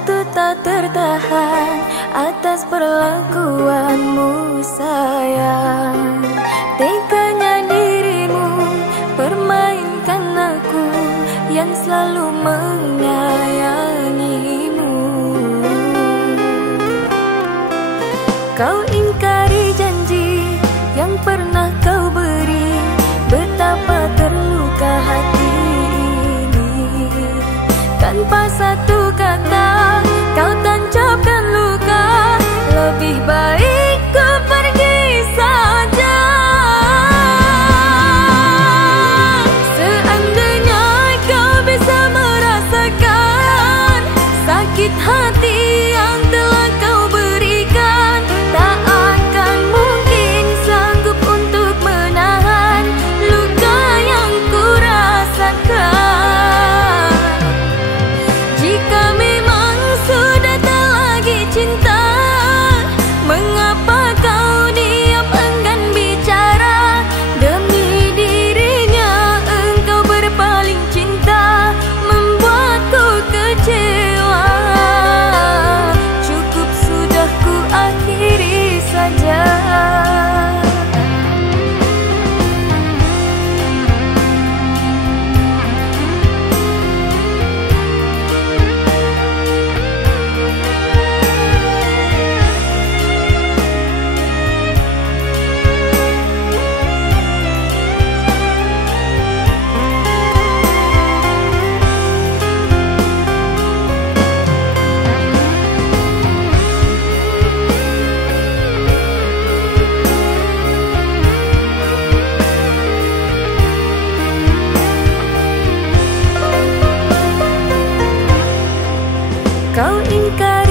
Waktu tak tertahan atas perlakuanmu sayang. Teganya dirimu permainkan aku yang selalu menyayangimu. Kau ingkari janji yang pernah kau beri, betapa terluka hati ini. Tanpa satu kata kau tancapkan luka, lebih baik ku pergi saja. Seandainya kau bisa merasakan sakit hati yang telah kau berikan, tak akan mungkin sanggup untuk menahan luka yang ku rasakan. Jika memang sudah tak lagi cinta, mengapa kau diam enggan bicara? Demi dirinya engkau berpaling cinta, membuatku kecewa. Cukup sudah ku akhiri saja. Kau ingkari